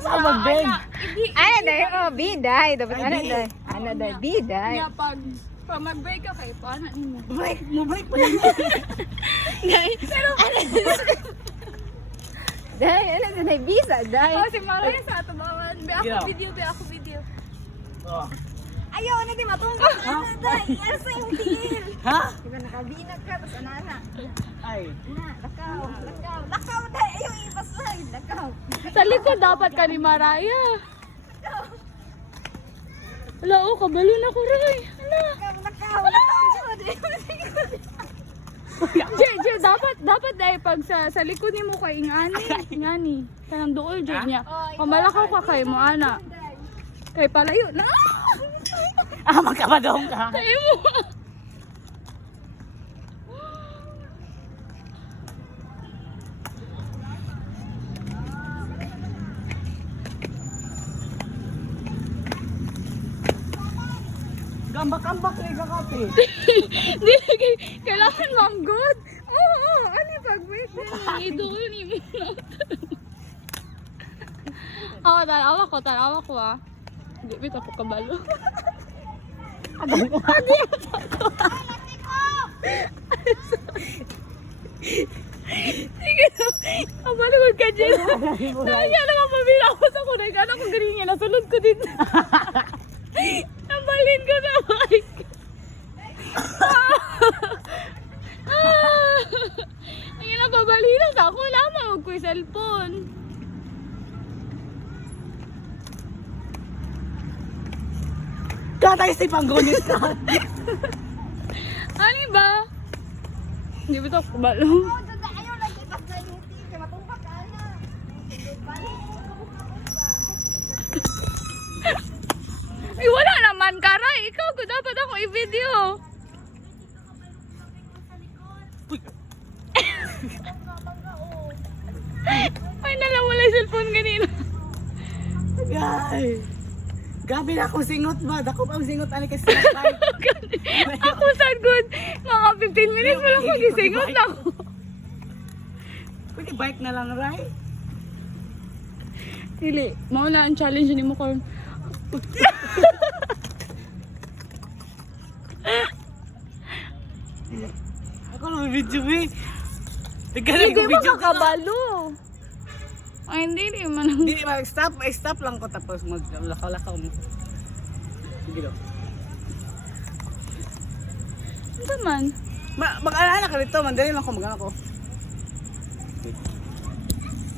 Sa magbeg. Ano dahil? Oh, biday. Dapat ano dahil? Ano dahil? Biday. Kaya pag mag-break ka kayo, paano mo? Break mo pa lang. Dahil, ano dahil? Bisa, dahil. Oh, si Maray sa atabangan. Be ako video. Oh. Ayaw na di matungkol. Ano dahil? Ano sa yung deal? Ha? Diba nakabinag ka, tapos anana. Ay. Na, lakaw. Lakaw dahil. Ayaw ibas lang. Lakaw. Sa likod dapat ka ni Maraya. Wala, oh, kabalo na ko, Ray. Hala. Lakaw. Je, dapat dahil pag sa likod ni mo kay ingani. Kanang dool, Jud niya. Pamalakaw ka kay mo, ana. Kay palayo na. Magkabadong ka. Kay mo. Gambak-ambak na kakape. Di, kailangan manggod. Oo, ano pag-break na dool ni mo. Ako, tanawa ko ah. Hindi, bit ako kabalo. Sige, kabalugod ka dyan. Kaya naman pabila ako sa kunay. Kaya ako galing niya, nasunod ko din. Nabalin ko na, Mike. Ang ina, pabalinas ako. Lama, huwag ko yung cellphone. Katay si panggunit ka. Ano ba? Hindi ba ito ako kabalo? Ayaw lagi pas na yung tika. Matumpak ka na. Ay, wala naman, Karay. Ikaw ko dapat ako i-video. Ay, nawala yung cellphone kanina. Guys. Gabi na akong singot ba? Dako pa ang singot ani kasi nakay. Ako sad good. Mga 15 minutes wala ko gisingot na ako. Pwede bike na lang, Ray. Dili, mauna ang challenge ni mo ko. Ako na video eh. Tignan Hindi ko video ka. makakabalo. Ay, hindi man. Hindi stop lang ko tapos maglakaw-lakaw mo. Sige daw. Ano man? Mag-alala ka dito, mandali lang ko mag-alala ko.